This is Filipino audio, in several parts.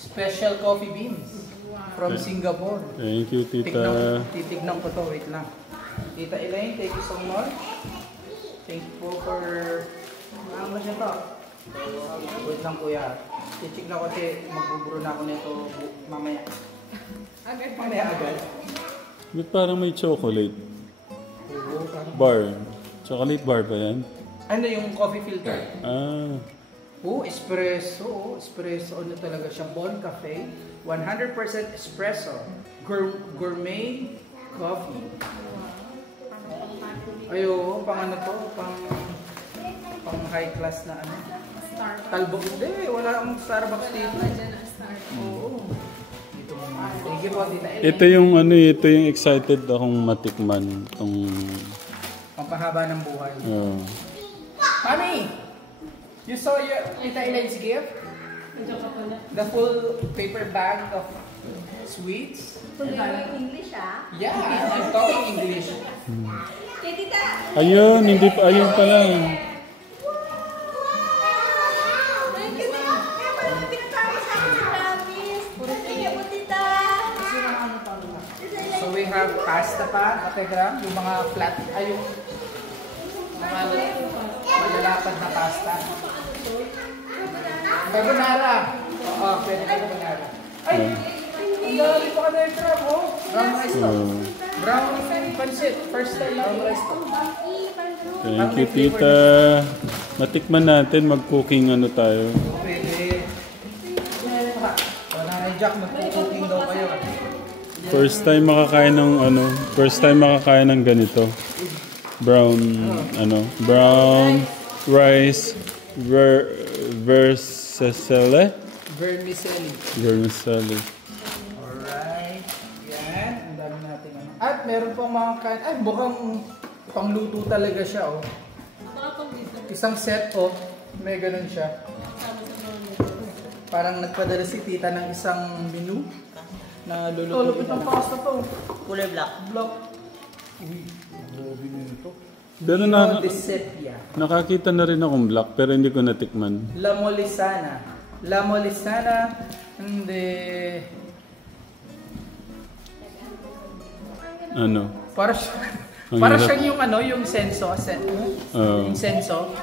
Special coffee beans from Singapore. Thank you, Tita. Titignan ko to. Wait lang. Tita Elaine, thank you so much. Thank you for... Ano siya to? Wait lang kuya. I-check na kasi magbuburo na ako nito mamaya. Mamaya agad. Ba't parang may chocolate? Oo, Bar. Chocolate bar ba yan? ano yung coffee filter? Ah. Oh, espresso. Espresso. Ano talaga siya? Bon Cafe. 100% espresso. Gourmet coffee. Ayo, pang ano to? Pang high class na ano? Talbog. Hindi, wala akong Starbucks dito. Oo. Dito muna. Thank you po, Tita Ellen. Ito yung ano, ito yung excited akong matikman. Itong... Pampahaba ng buhay. Oh. Mami! You saw your Tita Ellen's gift? The full paper bag of sweets? English ah? Yeah, I'm talking English. Kay tita! Ayun, hindi pa, ayun pala. Ay, tita! Kaya pala pinatama sa akin si Travis. Thank you po, tita! So we have pasta pa, kategram, yung mga flat, ay yung mga malalapad na pasta. Carbonara. Oo, pwede carbonara. Ay! Ang dami pa kategram, oh! Brown rice to. Brown pancit. First time brown rice to. Thank you, Tita. Matikman natin, mag-cooking ano tayo. Pwede. Nanay Jack, mag-cooking daw kayo. First time makakain ng ano, ganito. Brown brown rice vermicelli. Vermicelli. Alright. Yan. Ang dami natin ano. At meron pang mga kain. Ay, mukhang pangluto talaga siya, oh. Isang set, oh. May ganun siya. Parang nagpadala si tita ng isang menu na lulutuin. Lupit ng pasta to. Kulay black. Block. Uy, grabe nito. Pero nakakita na rin akong black pero hindi ko natikman. La Molisana. La Molisana. Hindi. Ano? Para siyang yung ano, yung senso. Yung senso.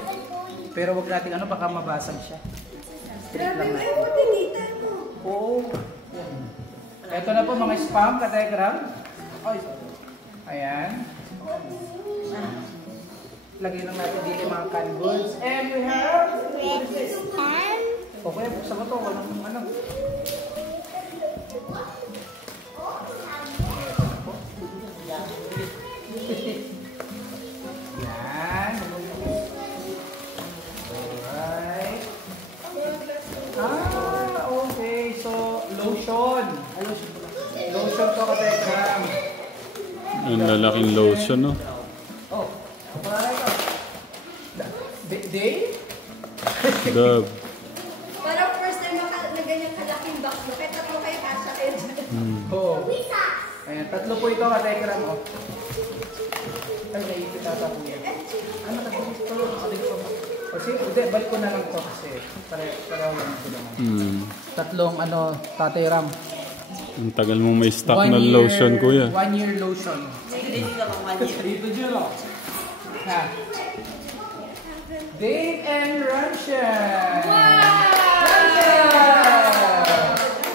Pero wag natin ano, baka mabasag siya. Straight lang natin. Oo. Ito na po mga spam, kategram. Ay, ayan. Lagay lang natin dito mga canned goods. And we have... Okay, buksan mo ito. Ano? Yan. Alright. Okay. So, lotion. Lotion to, kategram. Ang lalaking lotion, no? Oh, para ito. Day? Dove. Parang first time na ganyan kalaking box mo. Kaya tatlo kayo kasha kayo dyan. Oo. Ayan, tatlo po ito, kategram, oh. Ay, naipit ata po yan. Ano, tatlo ito? Kasi, hindi, balik ko na lang ito kasi pareho lang ito naman. Tatlong, kategram. Ang tagal mong may stock na lotion, kuya. 1 year lotion. Dito dyan, oh. Ha. Date and Russian! Wow!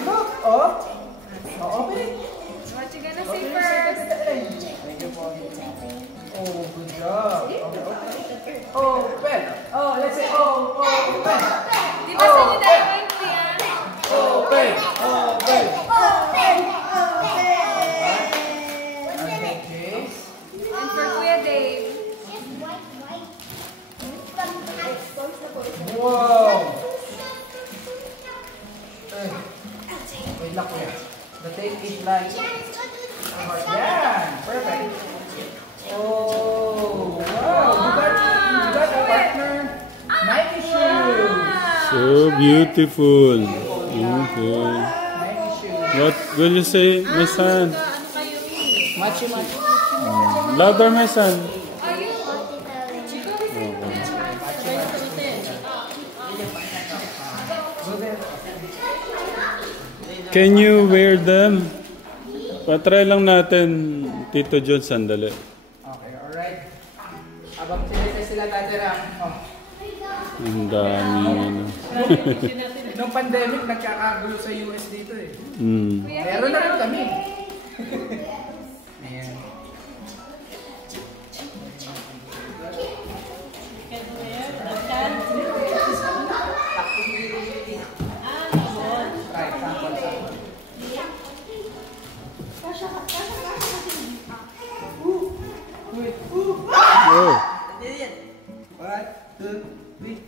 Look, oh! Open it! What you gonna say first? Thank you po. Oh, good job. Okay. Open! Oh, let's say, open! Di ba sa inyo dahil yan? Open! Open! And for Kuya Dave. Wow! Wait lang kuya. The tape is like... Yan! Perfect! Oh! Wow! You got a partner Nike shoes! So beautiful. Okay. Nike shoes. What will you say, my son? Machi machi. Louder, my son. Can you wear them? Patry lang natin, Tito John, sandali. Okay, alright. Abang sila Tate Ram. Oh. Ang dami ano. Nung pandemic, nagkakagulo sa US dito eh. Mm. Meron na rin kami. Ayan. Right, sample. Oh. 1, 2, 3.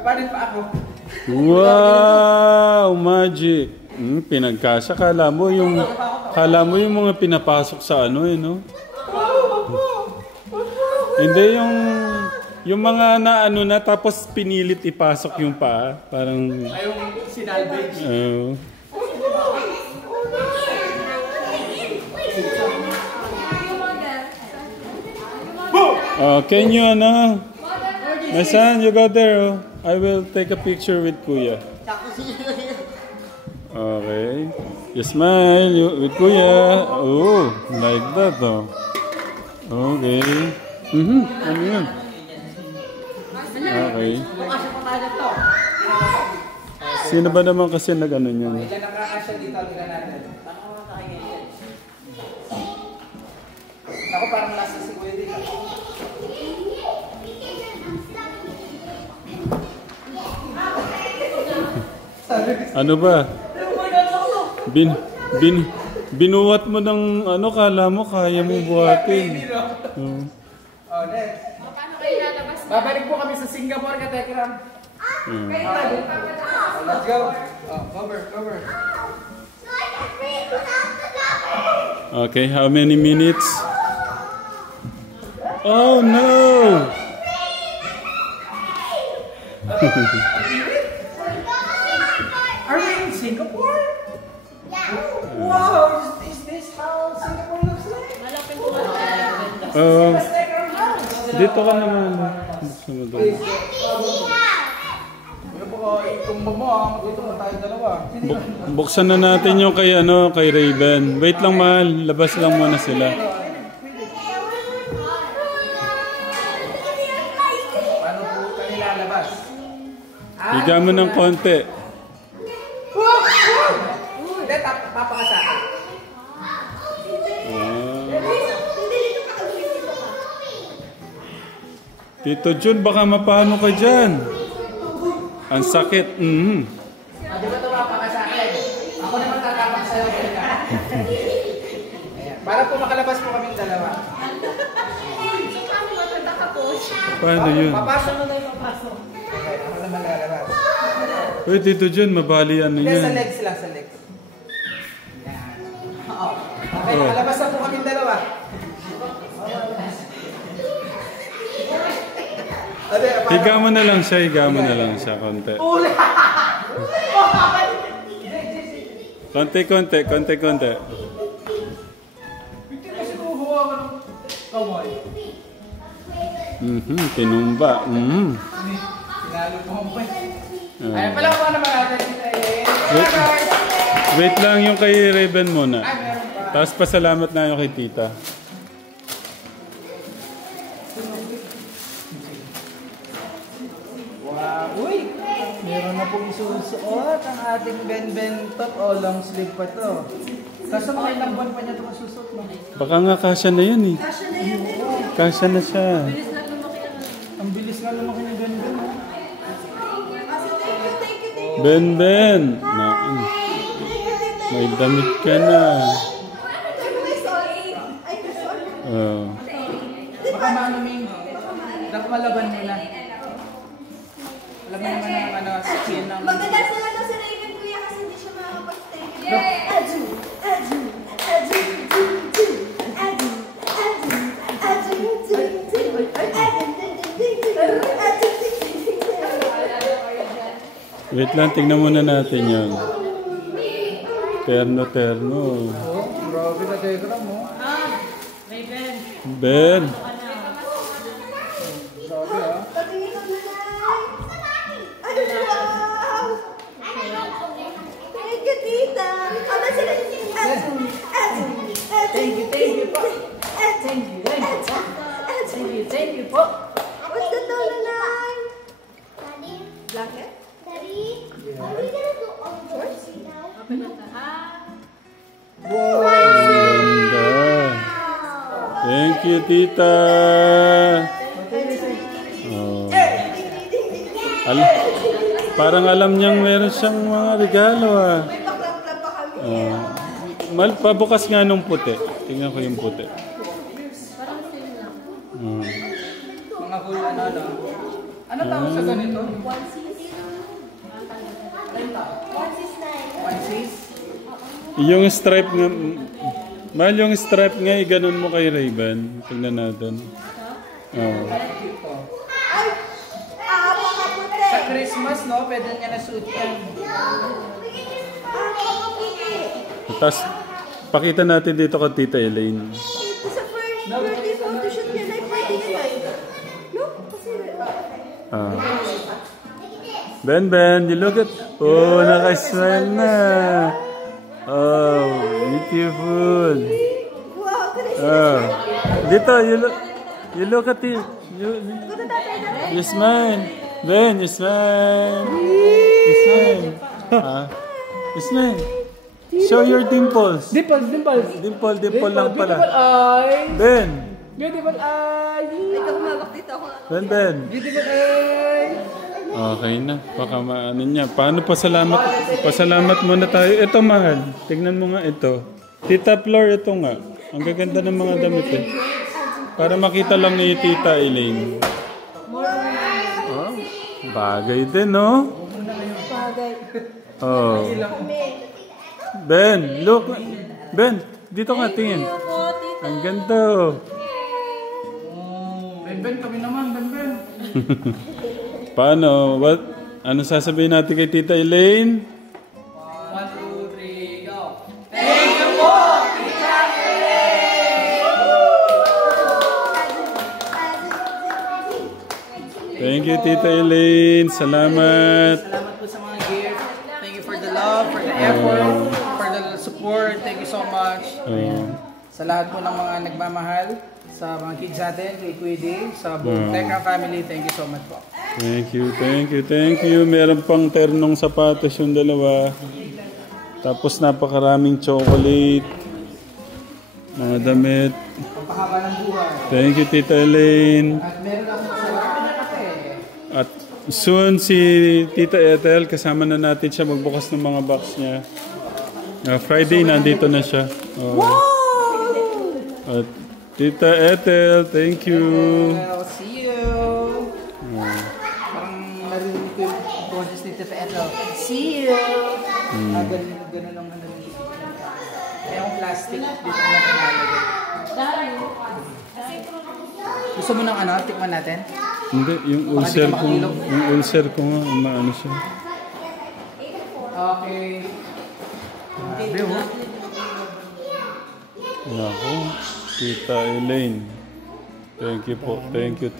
Ipanin pa ako. Wow! Magic! Pinagkasya. Kala mo yung mga pinapasok sa ano eh, no? Hindi yung mga na ano na tapos pinilit ipasok yung paa. Parang... Ayong sinalvage. Can you ano? My son, you go there. Oh. I will take a picture with Kuya. Okay. You smile with Kuya. Oh, like that oh. Okay. Ano yun? Okay. Sino ba naman kasi nag-ano niyan? Ilan nakakasya dito, tignan natin. Ako parang nasa si Kuya din. Ano ba? Binuwat mo ng ano, kala mo kaya mo buhatin. Oh, next. Paano kayo lalabas? Babalik po kami sa Singapore, Katekram. Let's go. Oh, cover. Okay, how many minutes? Oh no! Are we in Singapore? Wow, is this how Singapore looks like? Dito ka naman. Itumba mo dito mo tayo dalawa. Buksan na natin yung kay Raven. Wait lang mahal, labas lang muna sila. Paano po kanila labas? Higa mo ng konti. Hindi, papakasakin. Tito Jun, baka mapano ka dyan. Ang sakit. Di ba ito papakasakin? Ako naman tatapak sa'yo. Ayan. Para po makalabas po kaming dalawa. Paano yun? Papasok na tayo papasok. Okay, ako naman lalabas. Uy, Tito Jun, mabali ano Hindi, sa yan. legs lang, sa legs. Ayan. Okay, makalabas na po kaming dalawa. Higa mo na lang siya, konti. Konti. Hindi kasi kuhuha ka ng kamay. Tinumba. Sinalo ko mo eh. Ayan pala ko naman natin. Wait lang yung kay Raven muna. Ay, meron pa. Tapos pasalamat na yung kay Tita. Wow, uy! Meron na pong isusuot ang ating Ben-Ben-tot o long sleeve pa to. Kaso mga ilang buwan pa niya ito masusuot mo. Baka nga kasya na yan eh. Kasya na siya. Ang bilis nga lumaki ni Ben-Ben. Ben. May damit ka na. Baka manuming. Baka malaban nila. Alam mo naman ang ano, skin ng... Maganda sila daw sa Raven Kuya kasi hindi siya makakapag-stay. Wait lang, tingnan muna natin yun. Terno. Oh, grabe na diagram mo. Ben. Grabe ah. Patingin ko na lang. Wow! Ganda. Thank you, tita. Oh. Parang alam niyang meron siyang mga regalo ah. Pabukas nga nung puti. Tingnan ko yung puti. Mga full ano. Ano tawag sa ganito? 1/6? Yung stripe nga, mahal yung stripe nga, ganun mo kay Ray-Ban. Tingnan natin. Sa Christmas, no? Pwede niya na suot yan. Tapos, pakita natin dito kay Tita Elaine. Sa first birthday photoshoot niya, like pwede niya tayo. No? Kasi... Ben, you look at... Oh, naka-smile na. Oh, beautiful. Wow, Dito, you look at it. You smile. Ben, you smile. You smile. You smile. Show your dimples. Dimple lang pala. Beautiful eyes. Ben. Beautiful eyes. ikaw kumabak dito ako. Ben. Beautiful eyes. Okay na. Baka maano niya. Paano pasalamat? Pasalamat muna tayo. Ito mahal. Tignan mo nga ito. Tita Flor, ito nga. Ang gaganda ng mga damit eh. Para makita lang ni Tita Elaine. Oh, bagay din, no? Bagay. Oh. Ben, look. Ben, dito nga tingin. Ang ganda. Ben, kami naman, Ben. Paano? Ano sasabihin natin kay Tita Elaine? 1, 2, 3, go. Thank you po, Tita Thank you, Tita Elaine. Salamat. Salamat po sa mga gift. Thank you for the love, for the effort, for the support. Thank you so much. Sa lahat po ng mga nagmamahal, sa mga kids natin, kay Kuya Dave, sa buong Teka family, thank you so much po. Thank you. Meron pang ternong sapatos yung dalawa. Tapos napakaraming chocolate. Mga damit. Pampahaba ng buhay. Thank you, Tita Elaine. At meron akong masarap na kape. At soon si Tita Ethel, kasama na natin siya magbukas ng mga box niya. Friday, nandito na siya. At Tita Ethel, thank you. Well, see you. Parang narinig ko yung boses ni Tita Ethel. See you. Ganun lang narinig ko. Kaya yung plastic, dito ko lang pinalagay. Gusto mo ng ano? Tikman natin? Hindi, yung ulcer ko nga, maano siya. Okay. Beo. Nako, Tita Elaine. Thank you po. Thank you.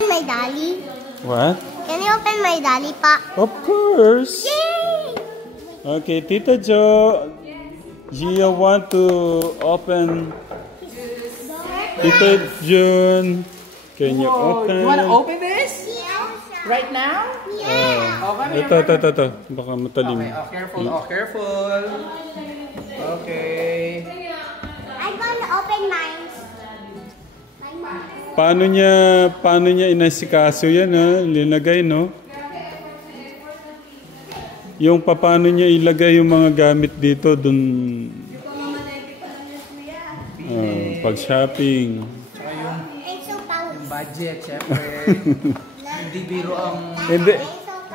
My dolly. What? Can you open my dolly, Pa? Of course. Yay! Okay, Tita Jo. Gia want to open. Tita June. Can you open? You wanna open this? Right now? Ito. Baka matalim. Okay, careful. Okay. I'm gonna open mine. Paano niya inasikaso yan, ha? Linagay, no? Yung paano niya ilagay yung mga gamit dito dun pag shopping. Tsaka yung budget, syempre. Hindi biro ang... Hindi.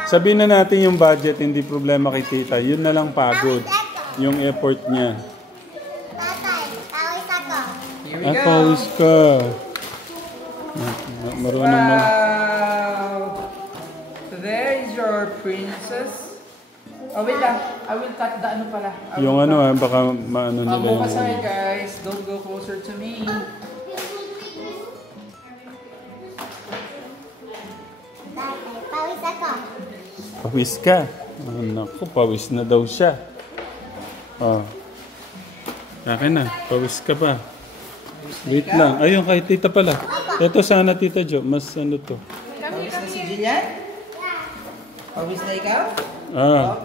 Sabihin na natin yung budget, hindi problema kay Tita. Yun na lang pagod. Yung effort niya. Tatay, tawis ako. Here we go. Pawis ka. Marunong mag... Wow! There is your princess. Oh, wait lang. I will cut the ano pala. Yung ano baka maano nila Move yung... aside, guys. Don't go closer to me. Tatay, pawis ako. Pawis ka. Naku, pawis na daw siya. Akin na. Pawis ka pa. Wait lang. Ayun, kay tita pala. Ito sana, Tita Jo. Mas ano to. Pawis na si Jillian? Pawis na ikaw? Ah.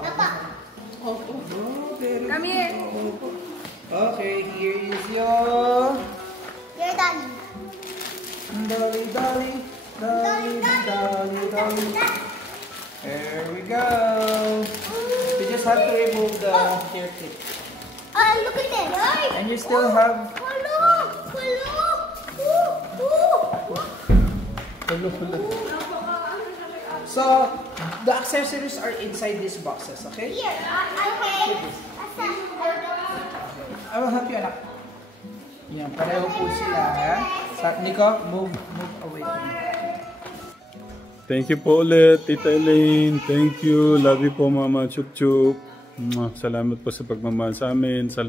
Come here. Okay, here is your... You're done. Dolly, dolly, dolly, dolly, dolly. There we go. You just have to remove the hair clip. Look at this. And you still have... So, the accessories are inside these boxes, okay? Here. Okay. I will help you, anak. Yan, pareho po sila. Nico, move away from me. Thank you po ulit, Tita Elaine. Thank you. Love you po, Mama Chup Chup. Salamat po sa pagmamahal sa amin. Salamat.